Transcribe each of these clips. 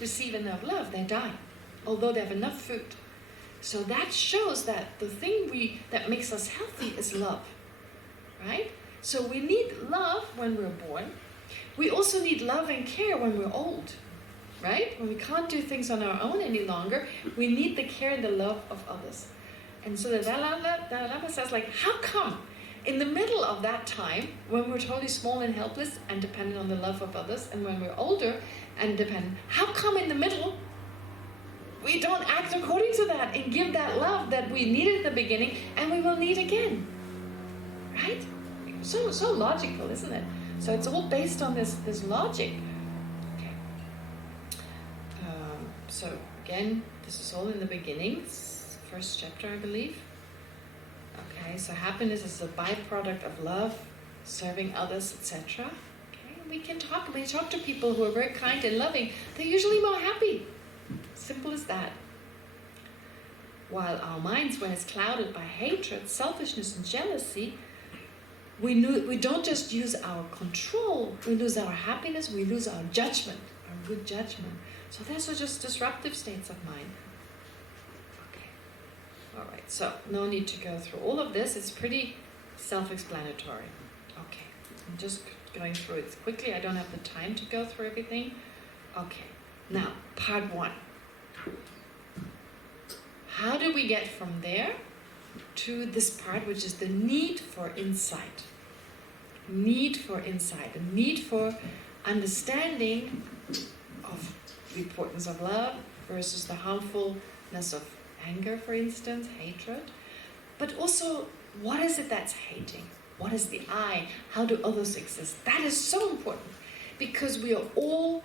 receive enough love, they die, although they have enough food. So that shows that the thing that makes us healthy is love, right? So we need love when we're born. We also need love and care when we're old, right? When we can't do things on our own any longer, we need the care and the love of others. And so the Dalai Lama says, like, how come in the middle of that time, when we're totally small and helpless and dependent on the love of others, and when we're older and dependent, how come in the middle we don't act according to that and give that love that we needed at the beginning and we will need again, right? So logical, isn't it? So it's all based on this logic. Okay. So again, this is all in the beginning, first chapter, I believe. Okay, so happiness is a byproduct of love, serving others, etc. Okay, we talk to people who are very kind and loving. They're usually more happy. Simple as that. While our minds, when it's clouded by hatred, selfishness, and jealousy, we don't just use our control, we lose our happiness, we lose our judgment, our good judgment. So those are just disruptive states of mind. Okay. Alright, so no need to go through all of this. It's pretty self-explanatory. Okay. I'm just going through it quickly. I don't have the time to go through everything. Okay. Now, part 1. How do we get from there to this part, which is the need for insight? Need for insight, a need for understanding of the importance of love versus the harmfulness of anger, for instance, hatred. But also, what is it that's hating? What is the I? How do others exist? That is so important, because we are all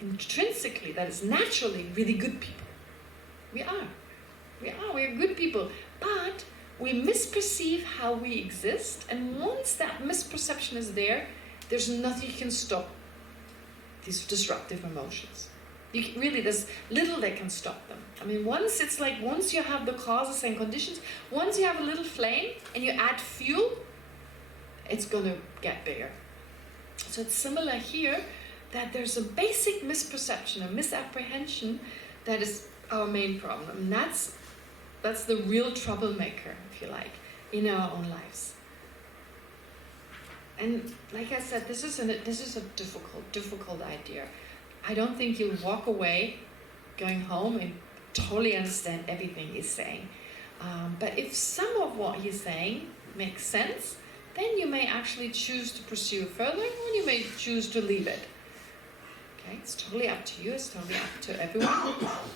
intrinsically, that is naturally, really good people. We are good people, but we misperceive how we exist, and once that misperception is there, there's nothing you can stop these disruptive emotions. There's little that can stop them. I mean, once you have the causes and conditions, once you have a little flame and you add fuel, it's going to get bigger. So it's similar here, that there's a basic misperception, a misapprehension that is our main problem. And that's the real troublemaker, if you like, in our own lives. And like I said, this is a difficult idea. I don't think you'll walk away going home and totally understand everything he's saying. But if some of what he's saying makes sense, then you may actually choose to pursue further, or you may choose to leave it. Okay, it's totally up to you, it's totally up to everyone.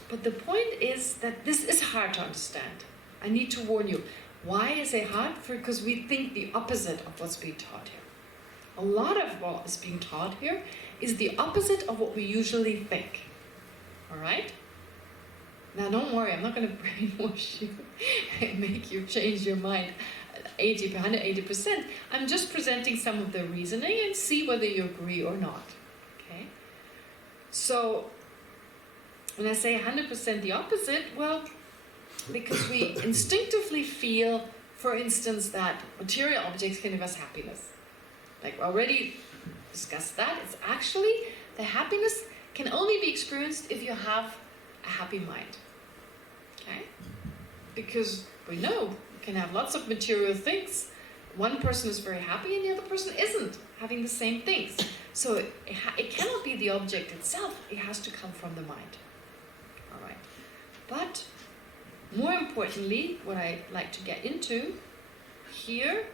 But the point is that this is hard to understand. I need to warn you. Why is it hard? Because we think the opposite of what's being taught here. A lot of what is being taught here is the opposite of what we usually think. Alright? Now don't worry, I'm not going to brainwash you and make you change your mind 180%. I'm just presenting some of the reasoning and see whether you agree or not. Okay? So, when I say 100% the opposite, well, because we instinctively feel, for instance, that material objects can give us happiness. Like we already discussed that. It's actually, the happiness can only be experienced if you have a happy mind. Okay? Because we know you can have lots of material things. One person is very happy and the other person isn't having the same things. So it cannot be the object itself. It has to come from the mind. All right. But more importantly, what I like to get into here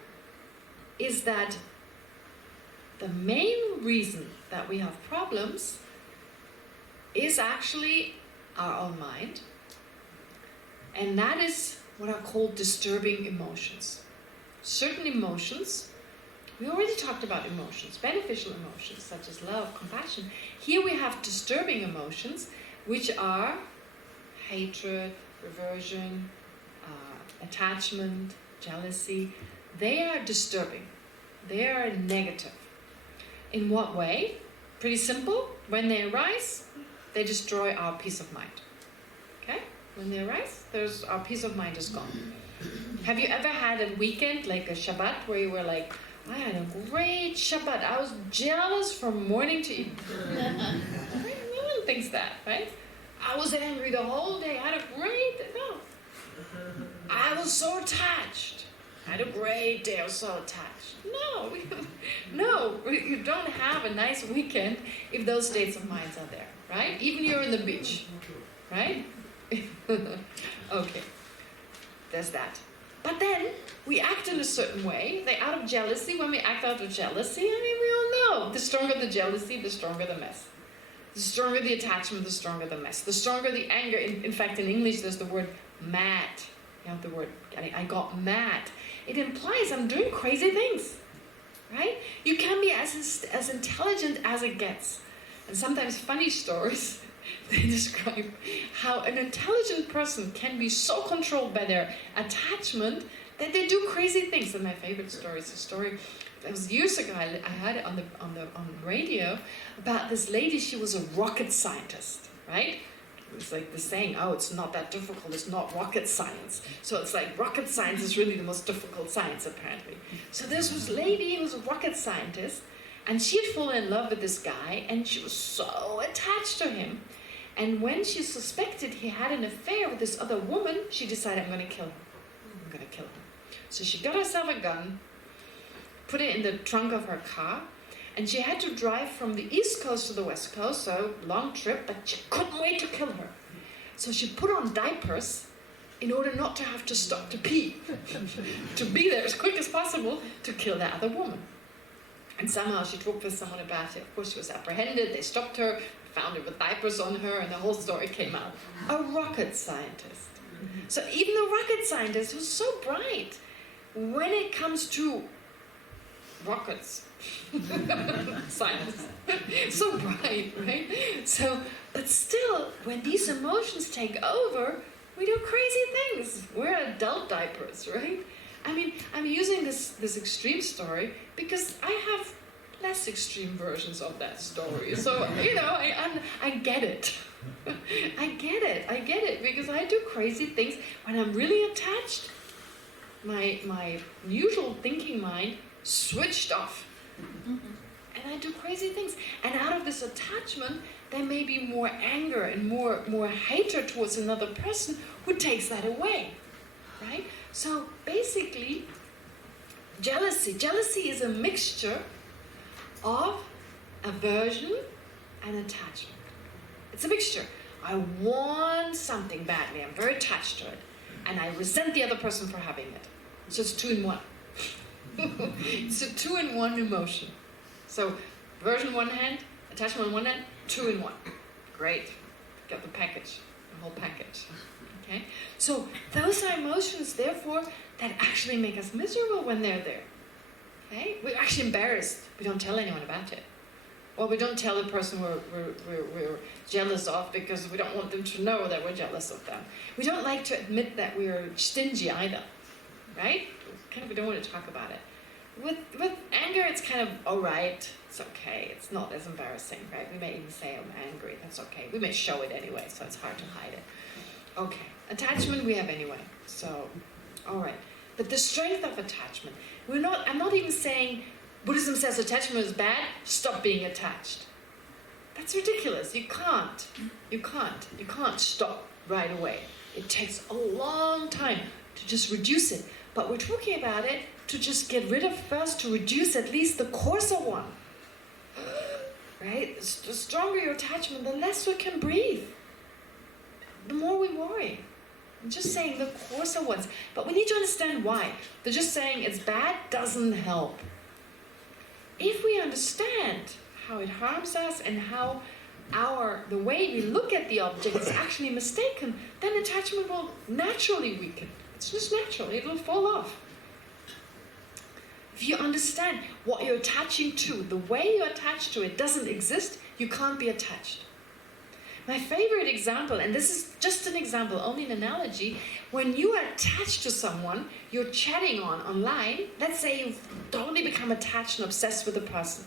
is that the main reason that we have problems is actually our own mind. And that is what are called disturbing emotions. Certain emotions, we already talked about emotions, beneficial emotions such as love, compassion. Here we have disturbing emotions, which are hatred, aversion, attachment, jealousy. They are disturbing. They are negative. In what way? Pretty simple. When they arise, they destroy our peace of mind. Okay? When they arise, our peace of mind is gone. Have you ever had a weekend, like a Shabbat, where you were like, I had a great Shabbat. I was jealous from morning to evening. thinks that, right? I was angry the whole day. I had a great day. No. I was so attached. I had a great day. I was so attached. No. No. You don't have a nice weekend if those states of minds are there, right? Even you're in the beach, right? Okay. There's that. But then we act in a certain way. They out of jealousy. When we act out of jealousy, I mean, we all know the stronger the jealousy, the stronger the mess. The stronger the attachment, the stronger the mess. The stronger the anger. In fact, in English, there's the word mad. You have the word, I got mad. It implies I'm doing crazy things, right? You can be as intelligent as it gets. And sometimes funny stories, they describe how an intelligent person can be so controlled by their attachment that they do crazy things. And my favorite story is a story that was years ago. I had it on the radio about this lady. She was a rocket scientist, right? It's like the saying, oh, it's not that difficult. It's not rocket science. So it's like rocket science is really the most difficult science, apparently. So this lady was a rocket scientist, and she had fallen in love with this guy, and she was so attached to him. And when she suspected he had an affair with this other woman, she decided, I'm going to kill him. I'm going to kill him. So she got herself a gun, put it in the trunk of her car, and she had to drive from the East Coast to the West Coast, so long trip, but she couldn't wait to kill her. So she put on diapers in order not to have to stop to pee, to be there as quick as possible to kill that other woman. And somehow she talked with someone about it. Of course, she was apprehended. They stopped her, found her with diapers on her, and the whole story came out. A rocket scientist. So even the rocket scientist was so bright. When it comes to rockets, science, so bright, right? So, but still, when these emotions take over, we do crazy things. We're adult diapers, right? I mean, I'm using this extreme story because I have less extreme versions of that story. So, you know, I get it. I get it, because I do crazy things when I'm really attached. My usual thinking mind switched off. And I do crazy things. And out of this attachment, there may be more anger and more hatred towards another person who takes that away. Right? So basically, jealousy is a mixture of aversion and attachment. It's a mixture. I want something badly. I'm very attached to it. And I resent the other person for having it. So it's 2 in 1. It's a 2 in 1 emotion. So aversion on one hand, attachment on one hand, 2 in 1. Great. Got the package, the whole package. Okay? So those are emotions, therefore, that actually make us miserable when they're there. Okay? We're actually embarrassed. We don't tell anyone about it. Or we don't tell the person we're jealous of because we don't want them to know that we're jealous of them. We don't like to admit that we're stingy either. Right? We don't want to talk about it. With anger, it's kind of, all right, it's okay. It's not as embarrassing, right? We may even say, I'm angry. That's okay. We may show it anyway, so it's hard to hide it. Okay. Attachment we have anyway. So, all right. But the strength of attachment, I'm not even saying Buddhism says attachment is bad, stop being attached. That's ridiculous. You can't stop right away. It takes a long time to just reduce it. But we're talking about it to just get rid of first, to reduce at least the coarser one. Right? The stronger your attachment, the less we can breathe. The more we worry. I'm just saying the coarser ones. But we need to understand why. They're just saying it's bad doesn't help. If we understand how it harms us and how the way we look at the object is actually mistaken, then attachment will naturally weaken. It's just natural. It will fall off. If you understand what you're attaching to, the way you attach to it doesn't exist, you can't be attached. My favorite example, and this is just an example, only an analogy, when you are attached to someone you're chatting online, let's say you've totally become attached and obsessed with a person,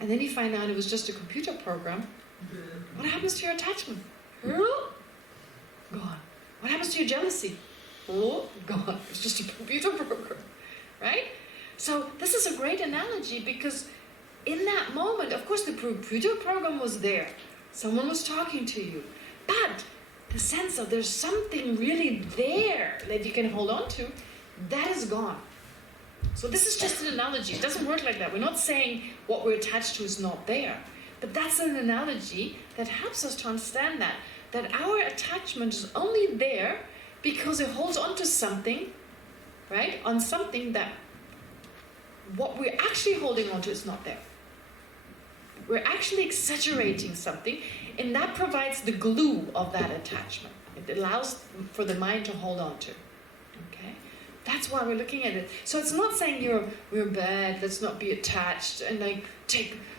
and then you find out it was just a computer program, what happens to your attachment? Gone. What happens to your jealousy? Oh, gone. It's just a computer program, right? So this is a great analogy because in that moment, of course, the computer program was there. Someone was talking to you. But the sense of there's something really there that you can hold on to, that is gone. So this is just an analogy. It doesn't work like that. We're not saying what we're attached to is not there. But that's an analogy that helps us to understand that our attachment is only there because it holds on to something, right? On something that what we're actually holding on to is not there. We're actually exaggerating something, and that provides the glue of that attachment. It allows for the mind to hold on to. Okay? That's why we're looking at it. So it's not saying we're bad, let's not be attached, and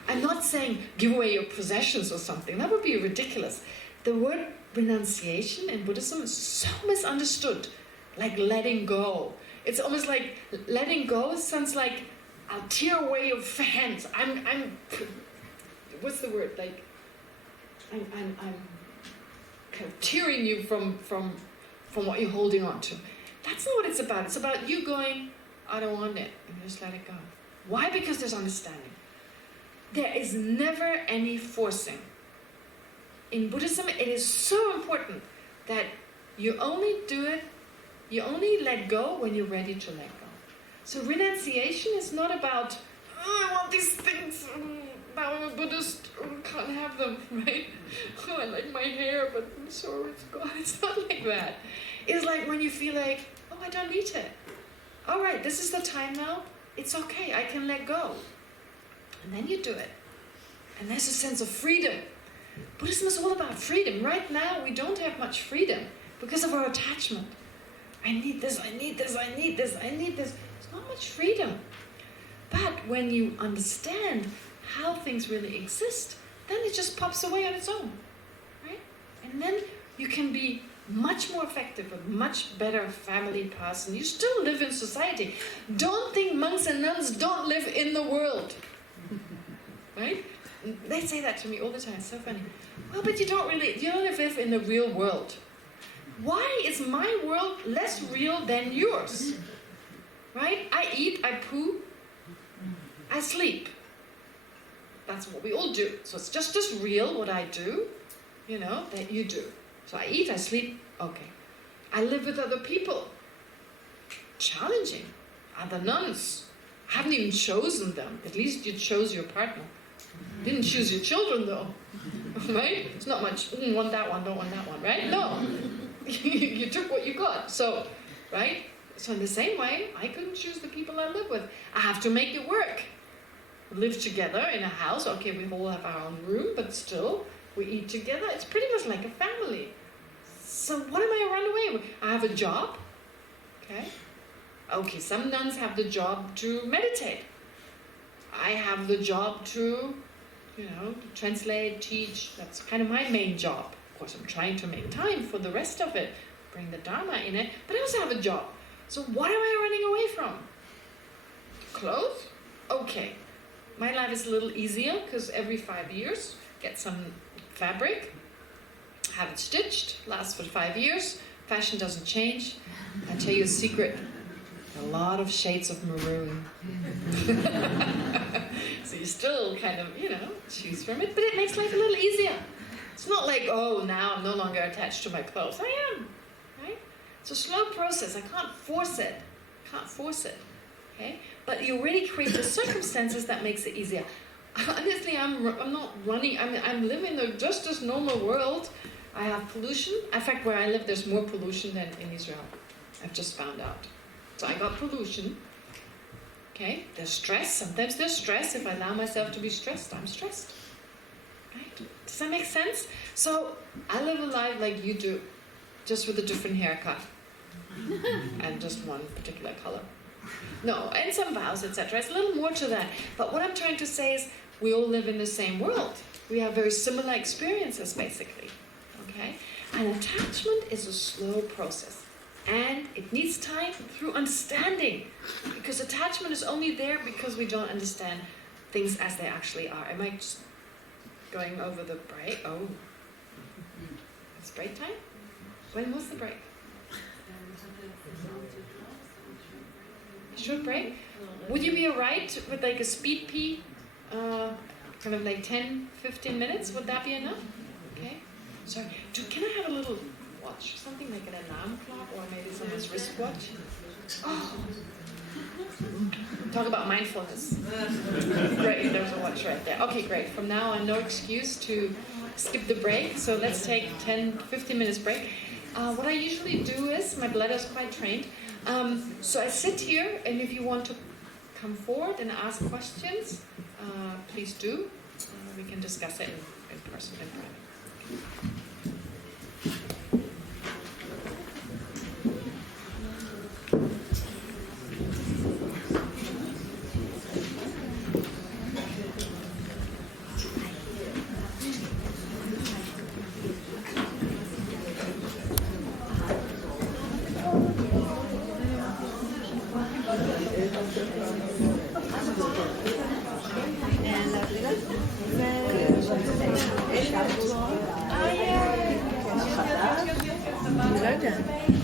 I'm not saying give away your possessions or something. That would be ridiculous. The word renunciation in Buddhism is so misunderstood. Like letting go. It's almost like letting go sounds like I'll tear away your hands. I'm what's the word? Like I'm kind of tearing you from what you're holding on to. That's not what it's about. It's about you going, I don't want it, and just let it go. Why? Because there's understanding. There is never any forcing. In Buddhism, it is so important that you only do it, you only let go when you're ready to let go. So renunciation is not about, I want these things, now I'm a Buddhist, can't have them, right? Oh, I like my hair, but I'm sorry, it's gone. It's not like that. It's like when you feel like, oh, I don't need it. All right, this is the time now. It's okay, I can let go. And then you do it. And there's a sense of freedom. Buddhism is all about freedom. Right now, we don't have much freedom because of our attachment. I need this, I need this, I need this, I need this. There's not much freedom. But when you understand how things really exist, then it just pops away on its own. Right? And then you can be much more effective, a much better family person. You still live in society. Don't think monks and nuns don't live in the world. Right? They say that to me all the time. It's so funny. Well, but you don't live in the real world. Why is my world less real than yours? Right? I eat, I poo, I sleep. That's what we all do. So it's just as real what I do, that you do. So I eat, I sleep, okay. I live with other people. Challenging. Other nuns. I haven't even chosen them. At least you chose your partner. Didn't choose your children though. Right? It's not much, want that one, don't want that one, right? No. You took what you got. So, right? So in the same way, I couldn't choose the people I live with. I have to make it work. Live together in a house. Okay, we all have our own room, but still, we eat together. It's pretty much like a family. So what am I run away with? I have a job. Okay, some nuns have the job to meditate. I have the job to, translate, teach. That's kind of my main job. Of course, I'm trying to make time for the rest of it, bring the Dharma in it, but I also have a job. So what am I running away from? Clothes? Okay. My life is a little easier because every 5 years, get some fabric, have it stitched, lasts for 5 years, fashion doesn't change. I'll tell you a secret, a lot of shades of maroon. So you still kind of, choose from it, but it makes life a little easier. It's not like, oh, now I'm no longer attached to my clothes. I am, right? It's a slow process. I can't force it. Okay? But you already create the circumstances that makes it easier. Honestly, I'm not running. I'm living in just this normal world. I have pollution. In fact, where I live, there's more pollution than in Israel. I've just found out. So I got pollution. Okay? There's stress. Sometimes there's stress. If I allow myself to be stressed, I'm stressed. Right? Does that make sense? So I live a life like you do, just with a different haircut and just one particular color. No, and some vows, etc. It's a little more to that. But what I'm trying to say is we all live in the same world. We have very similar experiences, basically. Okay? And attachment is a slow process. And it needs time through understanding. Because attachment is only there because we don't understand things as they actually are. Am I just going over the break? Oh. It's break time? When was the break? Short break? Would you be alright with like a speed pee? Kind of like 10, 15 minutes? Would that be enough? Okay. Sorry. Can I have a little watch? Something like an alarm clock or maybe someone's wristwatch? Oh. Talk about mindfulness. Great, there's a watch right there. Okay, great. From now on, no excuse to skip the break. So let's take 10-15 minutes break. What I usually do is, my bladder's quite trained, so I sit here, and if you want to come forward and ask questions, please do. We can discuss it in person, in private. Leuk hè?